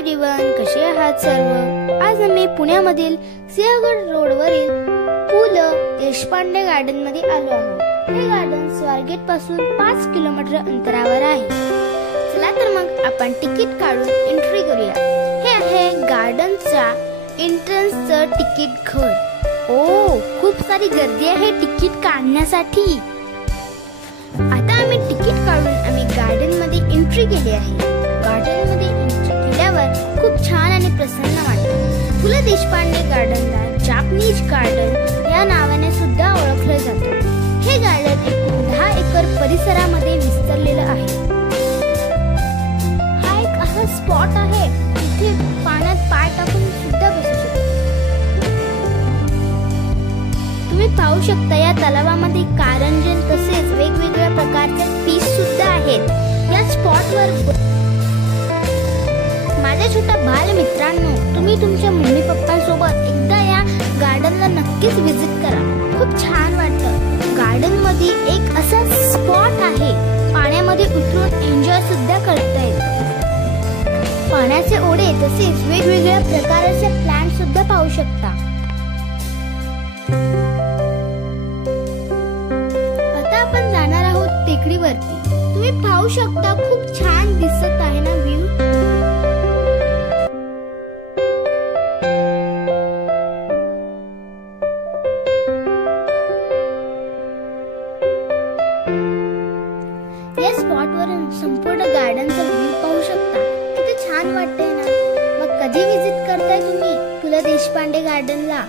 Everyone, कसे आहात सर्व? आज आम्ही पुण्यामधील सिंहगड रोडवरील पु ल देशपांडे गार्डन मध्ये आलो आहोत। हे गार्डन स्वारगेट पासून 5 किलोमीटर अंतरावर आहे। चला तर मग आपण तिकीट काढून एंट्री करूया। हे आहे गार्डनचा एंट्रन्सचं तिकीट घर। ओ, खूप सारी गर्दी आहे तिकीट काढण्यासाठी। आता आम्ही तिकीट काढून आम्ही गार्डन मध्ये एंट्री केली आहे। गार्डन मध्ये एंट्री केल्यावर खूप छान आणि प्रसन्न वाटतं। पु ल देशपांडे गार्डनला जापनीज गार्डन या नावाने सुद्धा ओळखलं जातं। हे गार्डन एकूण 10 एकर परिसरामध्ये विस्तरलेलं आहे। हा एक असा स्पॉट आहे जिथे पाण्यात पाय टाकून सुद्धा बसू शकतो। तुम्ही पाहू शकता या तलावामध्ये कारंजन तसेच वेगवेगळ्या प्रकारचे फिश सुद्धा आहेत। या स्पॉटवर माझ्या छोट्या बाल मित्रांनो, तुम्ही तुमच्या मम्मी पप्पांसोबत एकदा या गार्डनला नक्कीच विजिट करा। खूप छान वाटतं। गार्डन मध्ये एक असा स्पॉट आहे, पाण्यामध्ये उतरून एन्जॉय सुद्धा करता येतं। पाण्याचे ओढे तसेच वेगवेगळ्या प्रकारचे प्लांट सुद्धा पाहू शकता। आता आपण जाणार आहोत टेकडीवरती। तुम्ही पाहू शकता, खूप छान दिसत आहे ना व्ह्यू। या स्पॉटवरून संपूर्ण गार्डनचा व्ह्यू पाहू शकता। किती छान वाटतंय ना। मग कधी विजिट करताय तुम्ही पु ल देशपांडे गार्डनला?